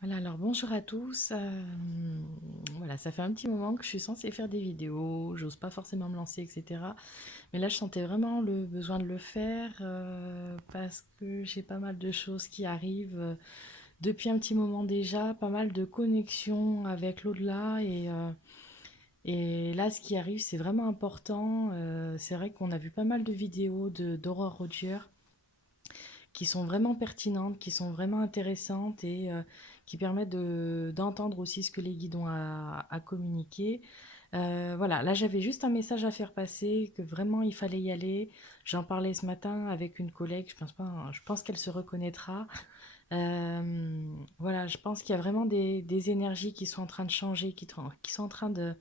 Voilà, alors bonjour à tous. Voilà, ça fait un petit moment que je suis censée faire des vidéos, j'ose pas forcément me lancer, etc. Mais là, je sentais vraiment le besoin de le faire parce que j'ai pas mal de choses qui arrivent depuis un petit moment déjà, pas mal de connexions avec l'au-delà et là, ce qui arrive, c'est vraiment important. C'est vrai qu'on a vu pas mal de vidéos d'Aurore Roger qui sont vraiment pertinentes, qui sont vraiment intéressantes et qui permettent d'entendre aussi ce que les guides ont à communiquer. Voilà, là j'avais juste un message à faire passer, que vraiment il fallait y aller. J'en parlais ce matin avec une collègue, je pense pas, je pense qu'elle se reconnaîtra. Voilà, je pense qu'il y a vraiment des énergies qui sont en train de changer, qui sont en train de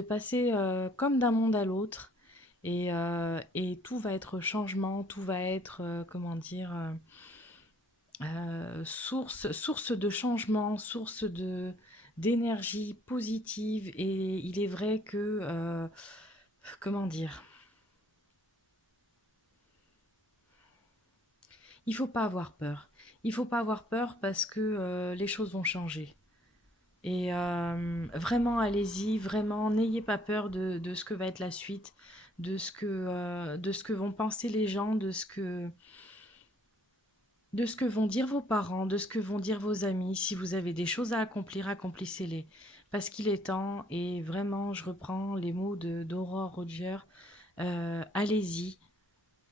passer comme d'un monde à l'autre. Et tout va être changement, tout va être, comment dire, source de changement, source d'énergie positive. Et il est vrai que, comment dire, il faut pas avoir peur. Il faut pas avoir peur parce que les choses vont changer. Et vraiment, allez-y, vraiment, n'ayez pas peur de ce que va être la suite, de ce que vont penser les gens, de ce que vont dire vos parents, de ce que vont dire vos amis. Si vous avez des choses à accomplir, accomplissez-les. Parce qu'il est temps, et vraiment, je reprends les mots d'Aurore Roger, allez-y,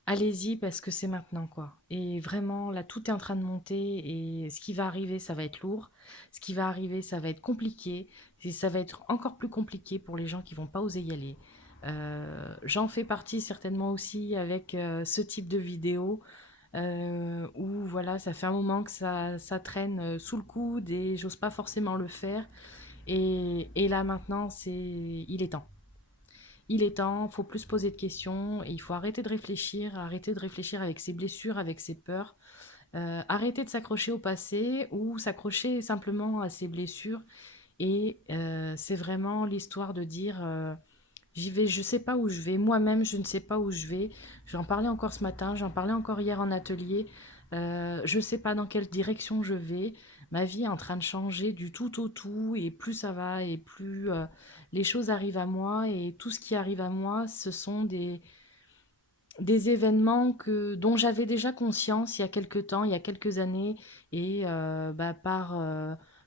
allez-y parce que c'est maintenant, quoi. Et vraiment, là, tout est en train de monter, et ce qui va arriver, ça va être lourd. Ce qui va arriver, ça va être compliqué. Et ça va être encore plus compliqué pour les gens qui vont pas oser y aller. J'en fais partie certainement aussi avec ce type de vidéo où voilà, ça fait un moment que ça traîne sous le coude et j'ose pas forcément le faire. Et là maintenant, il est temps. Il est temps, faut plus se poser de questions et il faut arrêter de réfléchir avec ses blessures, avec ses peurs, arrêter de s'accrocher au passé ou s'accrocher simplement à ses blessures. Et c'est vraiment l'histoire de dire j'y vais, je sais pas où je vais, moi-même je ne sais pas où je vais. J'en parlais encore ce matin, j'en parlais encore hier en atelier. Je sais pas dans quelle direction je vais. Ma vie est en train de changer du tout au tout et plus ça va et plus les choses arrivent à moi et tout ce qui arrive à moi, ce sont des événements dont j'avais déjà conscience il y a quelques temps, il y a quelques années, et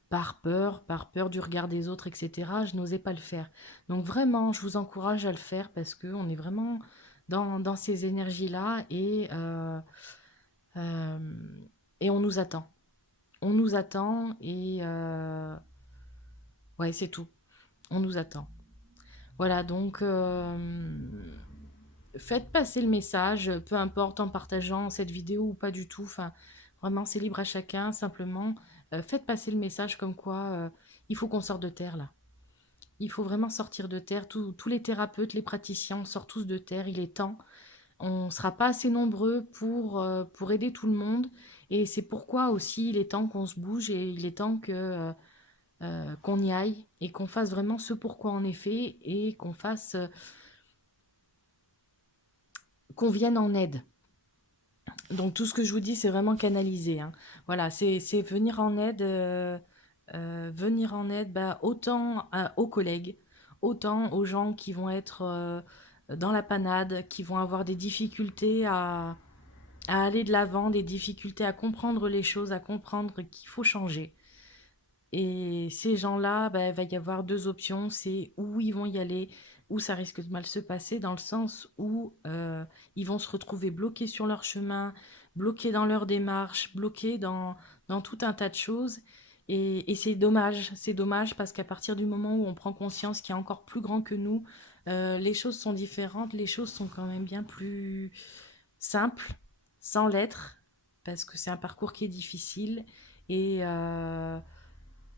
par peur du regard des autres, etc., je n'osais pas le faire. Donc vraiment, je vous encourage à le faire parce qu'on est vraiment dans ces énergies-là euh, et on nous attend. On nous attend et ouais, c'est tout. On nous attend. Voilà, donc faites passer le message, peu importe en partageant cette vidéo ou pas du tout. Enfin, vraiment, c'est libre à chacun. Simplement, faites passer le message comme quoi il faut qu'on sorte de terre là. Il faut vraiment sortir de terre. Tous les thérapeutes, les praticiens, on sort tous de terre. Il est temps. On ne sera pas assez nombreux pour aider tout le monde. Et c'est pourquoi aussi il est temps qu'on se bouge et il est temps qu'on y aille et qu'on fasse vraiment ce pourquoi on est fait et qu'on vienne en aide. Donc tout ce que je vous dis, c'est vraiment canalisé, hein. Voilà, c'est venir en aide bah, autant aux collègues, autant aux gens qui vont être dans la panade, qui vont avoir des difficultés à aller de l'avant, des difficultés à comprendre les choses, à comprendre qu'il faut changer. Et ces gens-là, bah, il va y avoir deux options, c'est où ils vont y aller, où ça risque de mal se passer, dans le sens où ils vont se retrouver bloqués sur leur chemin, bloqués dans leur démarche, bloqués dans tout un tas de choses. Et c'est dommage parce qu'à partir du moment où on prend conscience qu'il y a encore plus grand que nous, les choses sont différentes, les choses sont quand même bien plus simples, sans l'être, parce que c'est un parcours qui est difficile. Et,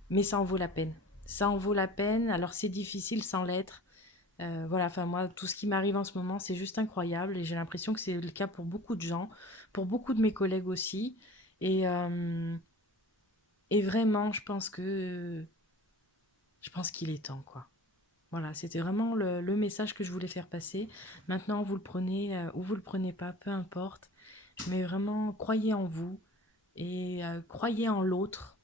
mais ça en vaut la peine. Ça en vaut la peine. Alors c'est difficile sans l'être. Voilà, enfin moi, tout ce qui m'arrive en ce moment, c'est juste incroyable. Et j'ai l'impression que c'est le cas pour beaucoup de gens, pour beaucoup de mes collègues aussi. Et, euh, et vraiment, je pense qu'il est temps, quoi. Voilà, c'était vraiment le message que je voulais faire passer. Maintenant, vous le prenez ou vous le prenez pas, peu importe. Mais vraiment, croyez en vous et croyez en l'autre.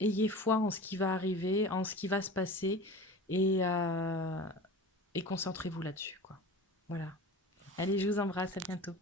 ayez foi en ce qui va arriver, en ce qui va se passer, et, euh, et concentrez-vous là-dessus, quoi. Voilà. Allez, je vous embrasse, à bientôt.